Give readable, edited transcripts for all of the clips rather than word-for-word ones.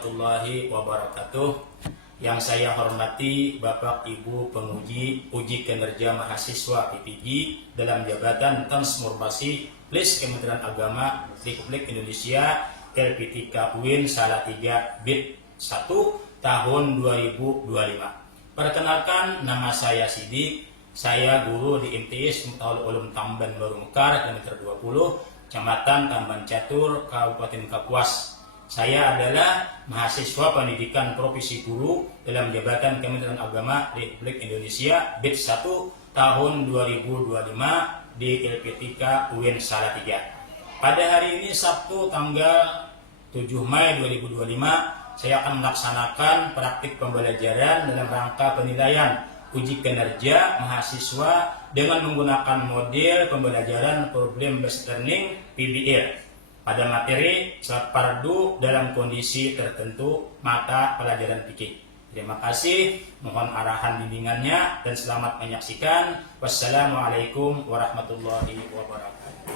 warahmatullahi wabarakatuh. Yang saya hormati Bapak Ibu penguji uji kinerja mahasiswa PPG dalam jabatan Transformasi Plis Kementerian Agama Republik Indonesia LPTK UIN Salatiga BIT 1 tahun 2025. Perkenalkan, nama saya Sidik. Saya guru di MTS Mutaul Ulum Tamban Baru Mekar, kilometer 20, Kecamatan Tamban Catur, Kabupaten Kapuas. Saya adalah mahasiswa pendidikan profesi guru dalam jabatan Kementerian Agama Republik Indonesia BIT 1 tahun 2025 di LPTK UIN Salatiga. Pada hari ini Sabtu tanggal 7 Mei 2025, saya akan melaksanakan praktik pembelajaran dalam rangka penilaian uji kinerja mahasiswa dengan menggunakan model pembelajaran Problem Based Learning PBL pada materi salat fardu dalam kondisi tertentu mata pelajaran fikih. Terima kasih, mohon arahan bimbingannya dan selamat menyaksikan. Wassalamualaikum warahmatullahi wabarakatuh.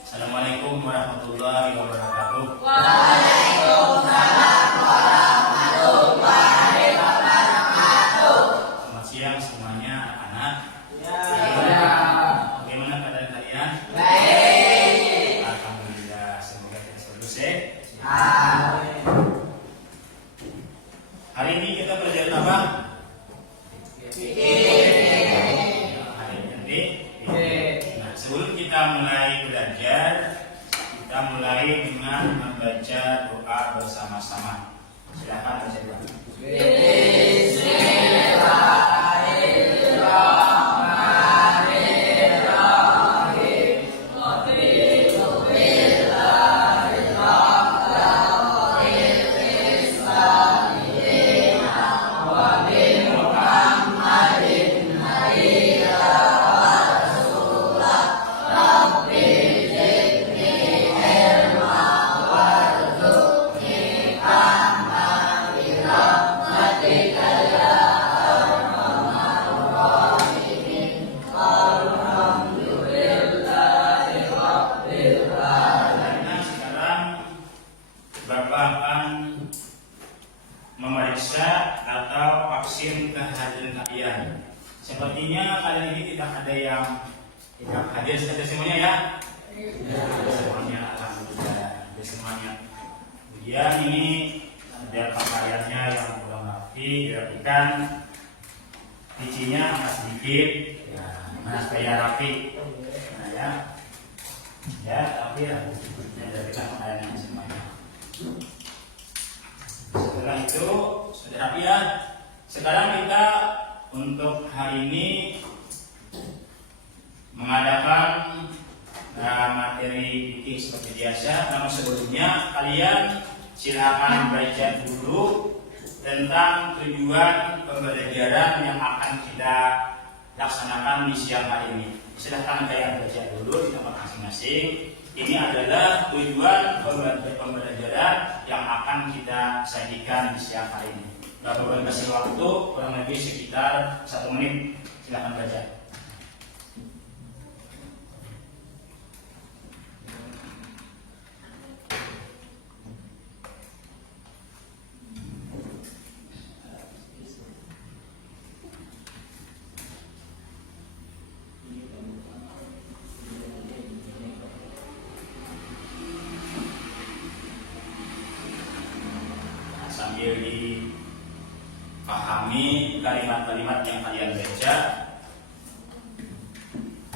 Assalamualaikum warahmatullahi wabarakatuh. Waalaikumsalam warahmatullahi wabarakatuh. Selamat siang semuanya anak-anak. Ya. Bagaimana keadaan kalian? Baik. Alhamdulillah, semoga kita selalu sehat. Amin. Hari ini kita belajar apa? Hari ini. Nah, sebelum kita mulai belajar, kita mulai dengan membaca doa bersama-sama. Silakan baca doa. Memeriksa atau vaksin kehadiran kalian. Sepertinya kalian ini tidak ada yang tidak hadir, ada semuanya ya? Semuanya, alhamdulillah, ada semuanya. Kemudian ini ada pakaiannya yang kurang rapi, dirapikan. Bicinya agak sedikit, ya, mana supaya rapi. Nah ya, ya tapi ya, dari pakaiannya semuanya. Setelah itu sudah rapi ya. Sekarang kita untuk hari ini mengadakan materi fikih seperti biasa. Namun sebelumnya kalian silakan baca dulu tentang tujuan pembelajaran yang akan kita laksanakan di siang hari ini. Silahkan kalian baca dulu di tempat masing-masing. Ini adalah tujuan pembelajaran yang akan kita sajikan di siang hari ini. Bapak kasih waktu kurang lebih sekitar 1 menit. Silakan baca. Sambil dipahami kalimat-kalimat yang kalian baca,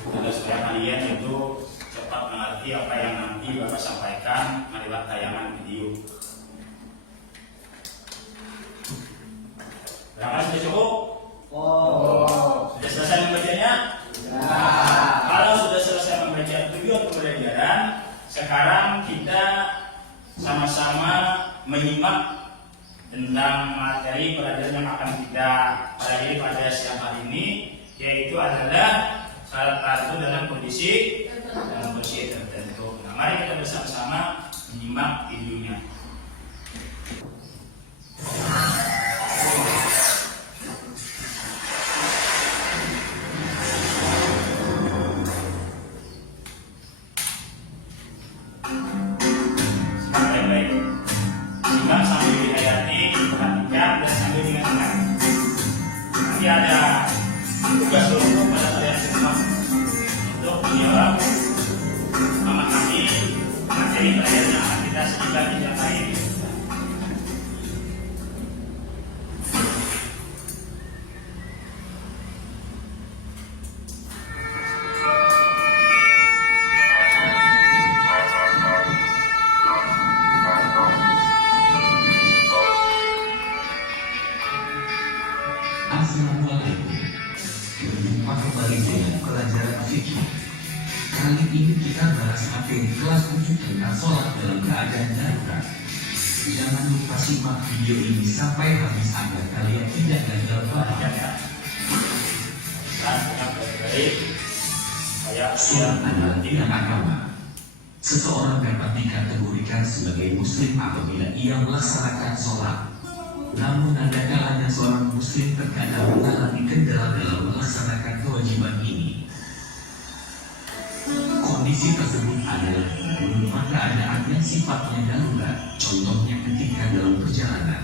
agar supaya kalian itu cepat mengerti apa yang nanti Bapak sampaikan lewat tayangan video. Berapa sudah cukup? Sudah selesai membacanya? Kalau sudah selesai membaca tujuan pembelajaran, sekarang kita sama-sama menyimak tentang materi pelajaran yang akan kita pelajari pada siang hari ini, yaitu adalah salat fardu dalam kondisi tertentu. Nah, mari kita bersama-sama menyimak videonya. Baik-baik. Jangan lupa simak video ini sampai habis agar kalian tidak gagal paham. Baik-baik. Saya Sholat adalah tiang agama. Seseorang dapat dikategorikan sebagai muslim apabila ia melaksanakan sholat. Namun ada kalanya seorang muslim terkadang mengalami kendala dalam melaksanakan kewajiban ini. Kondisi tersebut adalah berupa keadaan yang sifatnya darurat, contohnya ketika dalam perjalanan.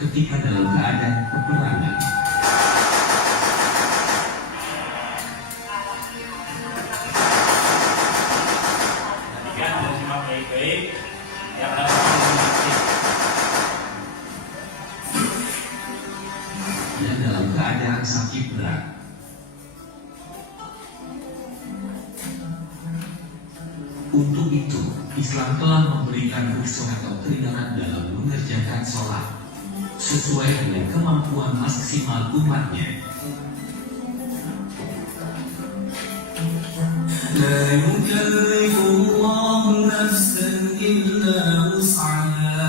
Ketika dalam keadaan peperangan. Baik-baik. Yang lain Dan dalam keadaan sakit berat. Untuk itu, Islam telah memberikan rukhsah atau keringanan dalam mengerjakan sholat sesuai dengan kemampuan maksimal umatnya. لا يكلف الله نفسا إلا وسعها.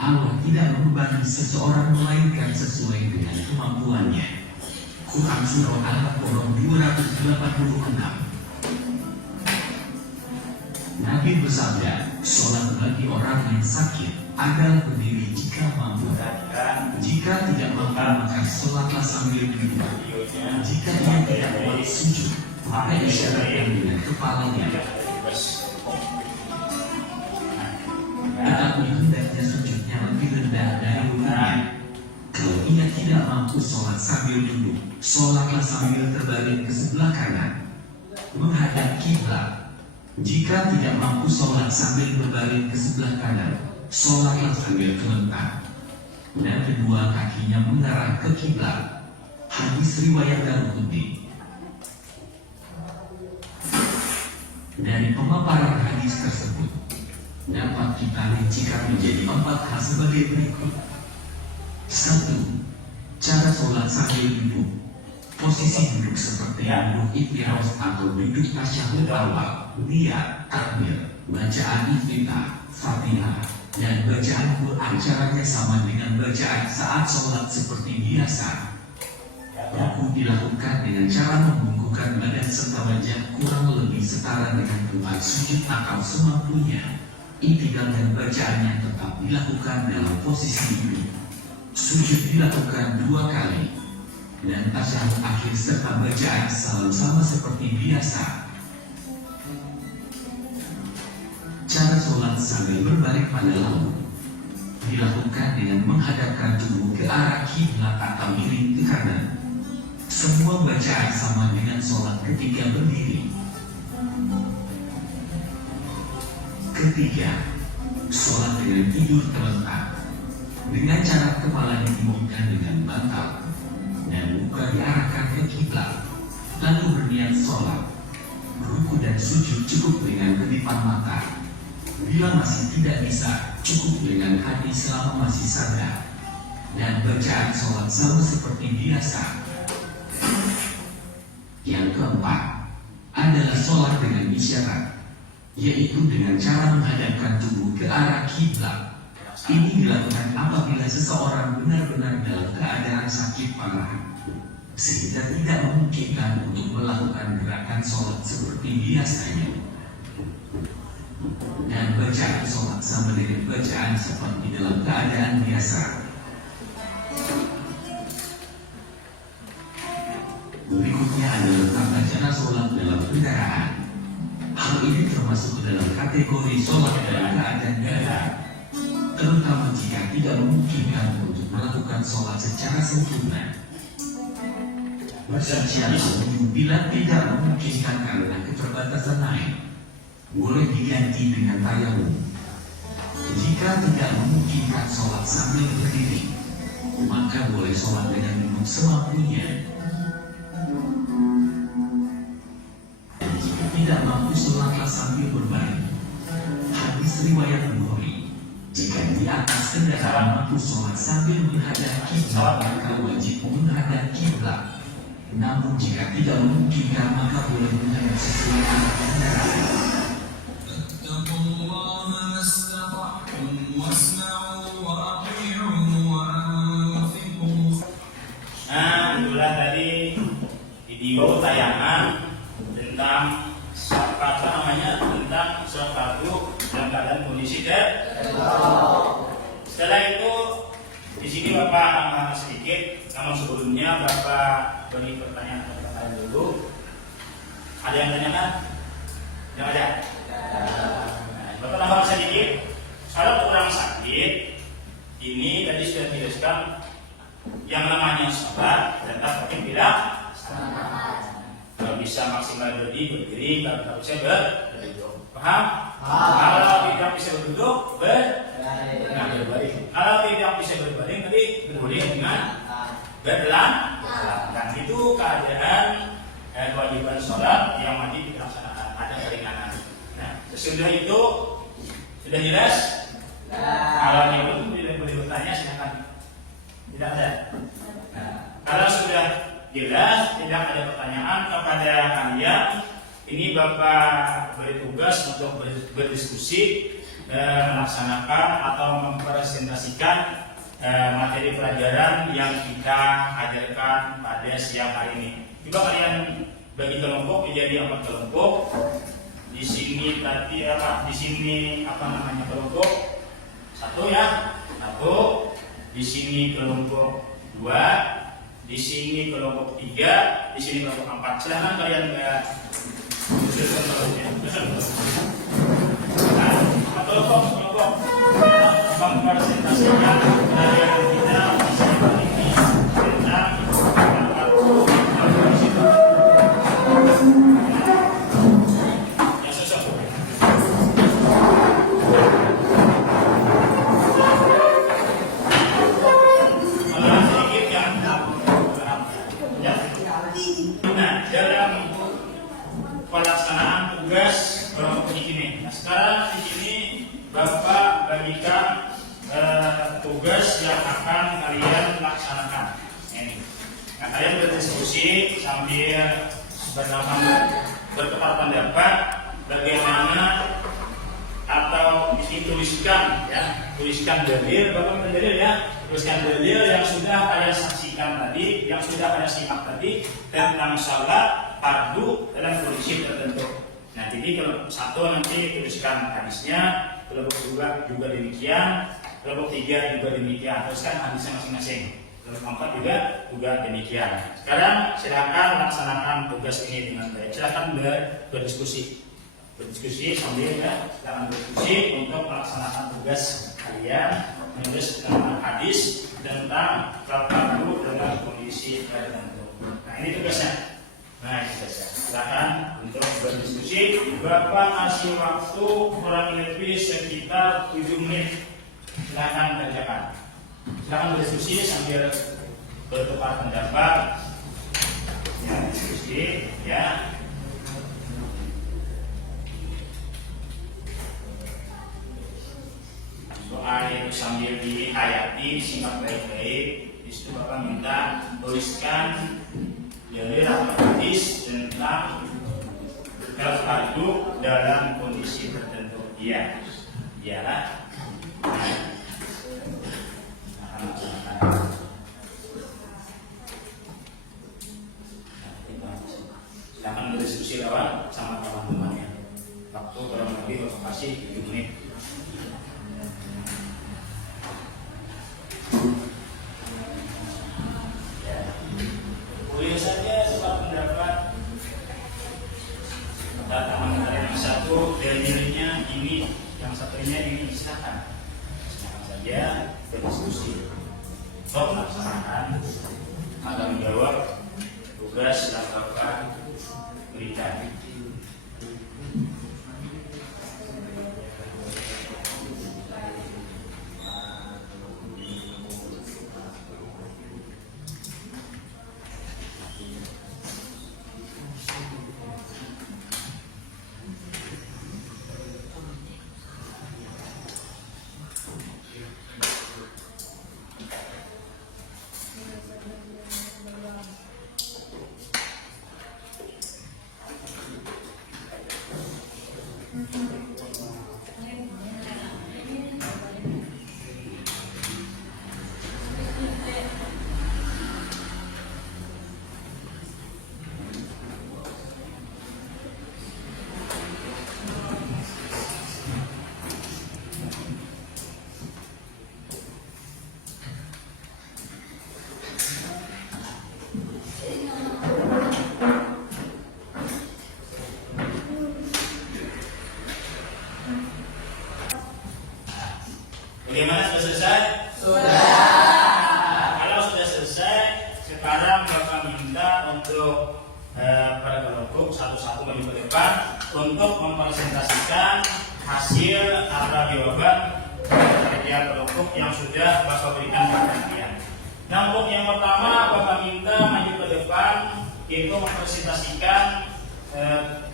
Allah tidak membebani seseorang melainkan sesuai dengan kemampuannya. Quran Surah Al-Baqarah 286. Nabi bersabda, sholat bagi orang yang sakit adalah berdiri jika mampu. Jika tidak mampu maka sholatlah sambil duduk. Jika dia tidak kuat sujud, maka isyaratkan dengan kepalanya. Tetapi hendaknya sujudnya lebih rendah dari rukuknya. Kalau ia tidak mampu sholat sambil duduk, sholatlah sambil terbaring ke sebelah kanan, menghadap kiblat. Jika tidak mampu sholat sambil berbaring ke sebelah kanan, sholatlah sambil kelentang dan kedua kakinya mengarah ke kiblat. Hadis riwayat Daruqutni. Dari pemaparan hadis tersebut dapat kita rincikan menjadi 4 hal sebagai berikut. 1. Cara sholat sambil duduk. Posisi duduk seperti duduk iftirash atau duduk tasyahud awal, niat, takbir, bacaan iftitah, Fatihah, dan bacaan Quran caranya sama dengan bacaan saat sholat seperti biasa. Ruku dilakukan dengan cara membungkukkan badan serta wajah kurang lebih setara dengan tempat sujud atau semampunya. I'tidal dan bacaannya tetap dilakukan dalam posisi duduk. Sujud dilakukan 2 kali. Dan tasyahud akhir serta bacaan salam sama seperti biasa. Cara sholat sambil berbalik pada lalu dilakukan dengan menghadapkan tubuh ke arah kiblat atau miring ke kanan. Semua bacaan sama dengan sholat ketika berdiri. Ketiga, sholat dengan tidur terlentang dengan cara kepala ditimbuhkan dengan bantal dan muka diarahkan ke kiblat, lalu berniat sholat. Ruku dan sujud cukup dengan kedipan mata. Bila masih tidak bisa, cukup dengan hati selama masih sadar. Dan bacaan sholat sama seperti biasa. Yang keempat adalah sholat dengan isyarat, yaitu dengan cara menghadapkan tubuh ke arah kiblat. Ini dilakukan apabila seseorang benar-benar dalam keadaan sakit parah, sehingga tidak memungkinkan untuk melakukan gerakan sholat seperti biasanya. Dan bacaan sholat sama dengan bacaan seperti dalam keadaan biasa. Berikutnya adalah tata cara sholat dalam kendaraan. Hal ini termasuk ke dalam kategori sholat dalam keadaan darurat, terutama jika tidak memungkinkan untuk melakukan sholat secara sempurna. Secara umum, bila tidak memungkinkan karena keterbatasan lain, boleh diganti dengan tayamum. Jika tidak memungkinkan sholat sambil berdiri, maka boleh sholat dengan duduk semampunya. Dan jika tidak mampu, sholatlah sambil berbaring. Hadis riwayat Bukhari. Jika dia atas kendaraan mampu sholat sambil menghadap kiblat maka wajib menghadap kiblat. Namun jika tidak memungkinkan maka boleh menghadap sesuai arah kendaraan. فاتقوا الله ما استطعتم واسمعوا وأطيعوا وأنفقوا. Nah, itulah tadi video tayangan tentang apa namanya, tentang suatu dalam keadaan kondisi tertentu. Setelah itu di sini Bapak tambah sedikit, namun sebelumnya Bapak beri pertanyaan dulu. Ada yang tanyakan? Yang ada? Nah, Bapak tambah sedikit. Kalau orang sakit, ini tadi sudah dijelaskan yang namanya sholat tetap pakai bilang. Kalau bisa maksimal berdiri, kalau tak bisa berduduk. Paham? Kalau tidak bisa berduduk, berbaring. Kalau tidak bisa berbaring, tadi berbaring dengan berlangganan. Itu keadaan kewajiban sholat yang wajib dilaksanakan. Ada keringanan. Nah, sesudah itu sudah jelas. Kalau yang belum boleh bertanya, silakan. Tidak ada. Nah, kalau sudah jelas, tidak ada pertanyaan kepada kalian, ini Bapak beri tugas untuk berdiskusi, melaksanakan atau mempresentasikan materi pelajaran yang kita ajarkan pada siang hari ini. Coba kalian bagi kelompok menjadi 4 kelompok. Di sini tadi apa? Di sini apa namanya kelompok? 1 ya, 1. Di sini kelompok 2. Di sini kelompok 3, di sini kelompok 4. Silahkan kalian kelompok mempresentasikan pelajaran kita ini tentang yang sesuatu. Nah, dalam pelaksanaan tugas kelompok ini. Nah, sekarang di sini Bapak bagikan tugas yang akan kalian laksanakan. Ini. Nah, kalian berdiskusi sambil bertukar pendapat bagaimana, atau di sini tuliskan ya, tuliskan dalil, Bapak dalil ya. Tuliskan dalil yang sudah kalian saksikan tadi, yang sudah kalian simak tadi tentang salat fardu dalam kondisi tertentu. Nah, jadi kelompok 1 nanti tuliskan hadisnya, kelompok 2 juga demikian, kelompok 3 juga demikian. Tuliskan hadisnya masing-masing. Kelompok 4 juga demikian. Sekarang silakan laksanakan tugas ini dengan baik. Silakan berdiskusi sambil ya, silakan berdiskusi untuk melaksanakan tugas kalian menulis tentang hadis tentang salat fardu dalam kondisi tertentu. Nah, ini tugasnya. Nah, ini tugasnya. Silakan untuk berdiskusi. Bapak kasih waktu kurang lebih sekitar 7 menit. Silakan kerjakan. Silakan berdiskusi sambil bertukar pendapat. Ya, diskusi ya. Doa itu sambil dihayati, disimak baik-baik. Di situ Bapak minta tuliskan dalil atau hadis tentang salat fardu dalam kondisi tertentu. Iya, iyalah. Silakan berdiskusi lawan sama teman-temannya. Waktu kurang lebih Bapak kasih 7 menit. Boleh saja surat pendapat teman yang satu dalilnya ini, yang satunya ini, silakan saja berdiskusi. Kalau melaksanakan akan menjawab tugas yang Bapak berikan. untuk mempresentasikan hasil arah jawaban kerja produk yang sudah Bapak berikan perhatian. Nah, untuk yang pertama Bapak minta maju ke depan yaitu mempresentasikan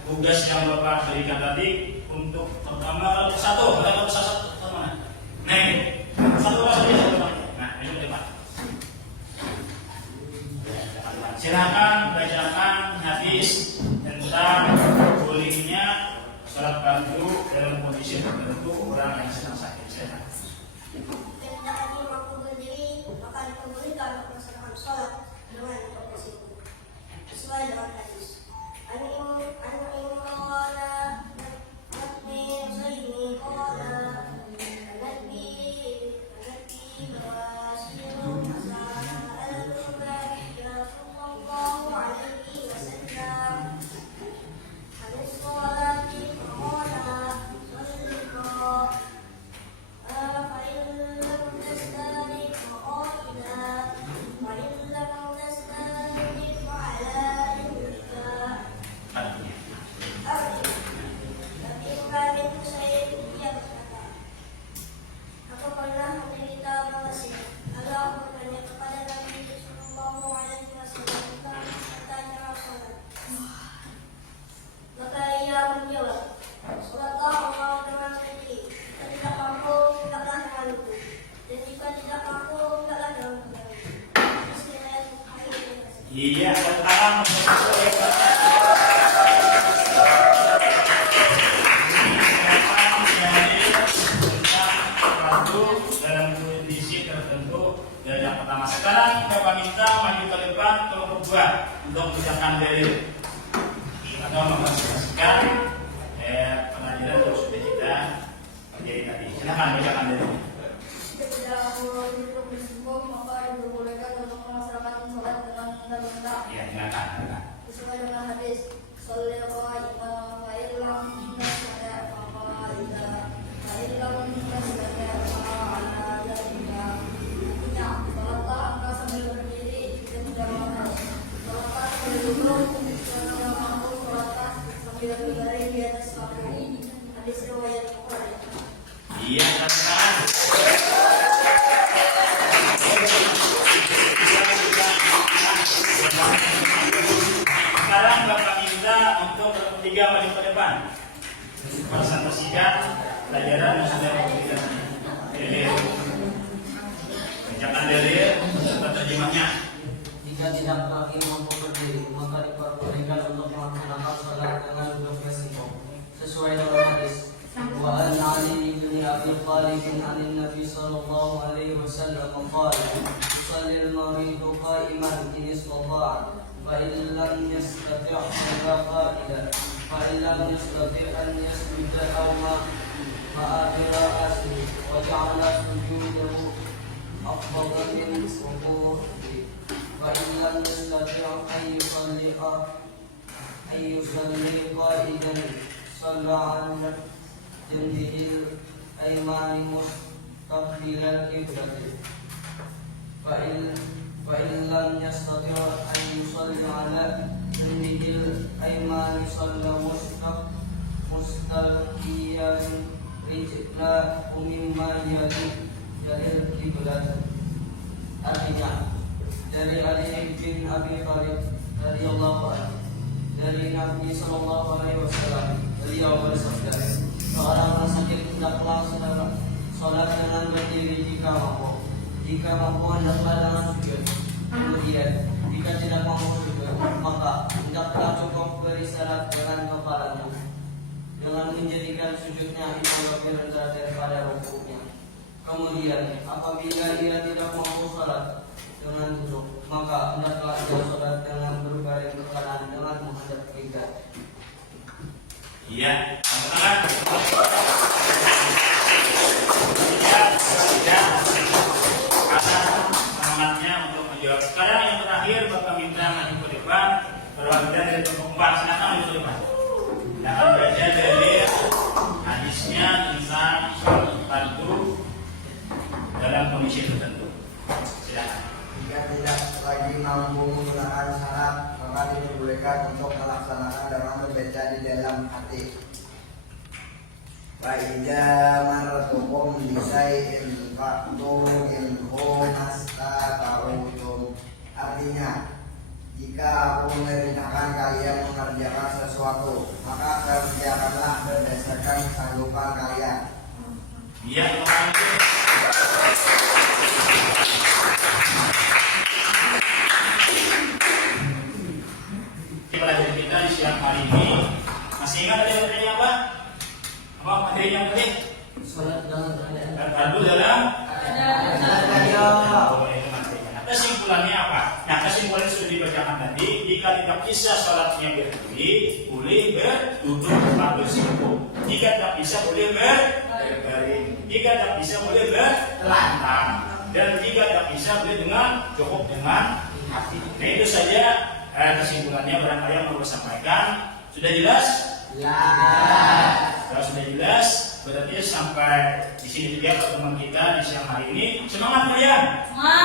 tugas yang Bapak berikan tadi. Untuk pertama satu mana? Satu. Nah, ini depan. Silakan bacakan hadis tentang bolehnya sholat fardu dalam kondisi tertentu orang yang sedang sakit. Silakan. Ketika mampu berdiri, maka diperbolehkan melaksanakan sholat dengan kondisi itu sesuai dengan hadis. Iya, sekarang dalam kondisi tertentu. Dan yang pertama sekarang Bapak minta maju ke depan kelompok 2 untuk mengucapkan dalil atau mempresentasikan pengajaran yang sudah kita pelajari tadi. Silakan bacakan dalil. Ya, silakan. Sesuai dengan hadis sallallahu alaihi wasallam wa illam nasada fa'ida wa illam nasada fa'ala dalika. Artinya salatlah engkau sambil berdiri dan berjamaah, salatlah sambil duduk dan mampu salatlah sambil berbaring di atas kaki. Hadis riwayat Bukhari. Iya, silakan. Sekarang Bapak minta untuk bertiga maju ke depan presentasikan pelajaran yang sudah kita dalil. Bacakan dalil serta terjemahnya. Jika tidak lagi mampu berdiri, maka diperbolehkan untuk melaksanakan salat dengan duduk resiko sesuai dengan hadis. Wa an Ali bin Abi Thalib an Nabi sallallahu alaihi wasallam qala sallil maridu qa'iman in istata'a fa in lam yastati' fa qa'idan fa in lam yastati' an yasjuda aw ma'adira asli wa ja'ala sujudahu afdala min ruku'ihi fa in lam yastati' an yusalli qa'idan salla 'ala jandihil aymani mustaqbilal qiblat fa in lam yastati' an yusalli 'ala jandihil aymani salla mustaqiyan rijla mimma jalil qiblat. Artinya dari Ali bin Abi Thalib radhiyallahu anhu dari Nabi sallallahu alaihi wasallam, beliau bersabda, seorang sakit hendaklah sholat dengan berdiri jika mampu. Jika mampu hendaklah dengan sujud. Kemudian jika tidak mampu sujud, maka hendaklah cukup beristirahat dengan kepalamu, dengan menjadikan sujudnya itu lebih rendah daripada rukuknya. Kemudian apabila ia tidak mampu sholat dengan duduk, maka hendaklah ia sholat dengan berbaring ke kanan dengan menghadap kiblat. Iya, teman-teman. Karena semangatnya untuk menjawab. Sekarang yang terakhir Bapak minta maju ke depan perwakilan dari kelompok 4. Silakan maju ke depan. Akan baca dari hadisnya tentang sholat fardu dalam kondisi tertentu. Silakan. Jika tidak lagi mampu menggunakan syarat, maka diperbolehkan anjurkan untuk melaksanakan dengan membaca di dalam hati. Wa idza maratukum bi syai'in fa'tu minhu mastata'tum. Artinya, jika aku memerintahkan kalian mengerjakan sesuatu, maka kerjakanlah berdasarkan kesanggupan kalian. Ya, pelajaran kita di siang hari ini masih ingat tadi materinya apa? Apa materinya tadi? Salat dalam keadaan Fardu dalam keadaan. Oh, itu materinya. Nah, kesimpulannya apa? Nah, kesimpulannya sudah dibacakan tadi. Jika tidak bisa sholatnya berdiri, boleh bertutup tempat bersimpuh. Jika tidak bisa, boleh berbaring. Jika tidak bisa, boleh bertelantang. Dan jika tidak bisa, boleh dengan cukup dengan hati. Nah, itu saja kesimpulannya barangkali yang mau sampaikan. Sudah jelas? Kalau sudah jelas, berarti sampai di sini juga pertemuan kita di siang hari ini. Semangat kalian! Semangat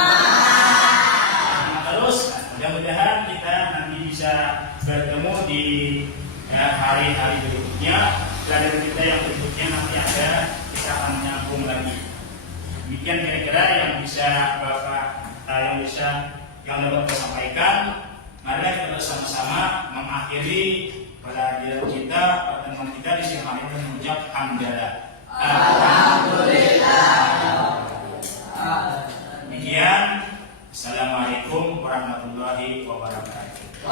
terus. Mudah-mudahan kita nanti bisa bertemu di hari-hari berikutnya. Pelajaran kita yang berikutnya nanti ada, kita akan menyambung lagi. Demikian kira-kira yang bisa Bapak yang dapat saya sampaikan. Mari kita bersama-sama mengakhiri pelajaran kita, pertemuan kita di siang hari ini dengan mengucap hamdalah. Alhamdulillah. Demikian. Assalamualaikum warahmatullahi wabarakatuh.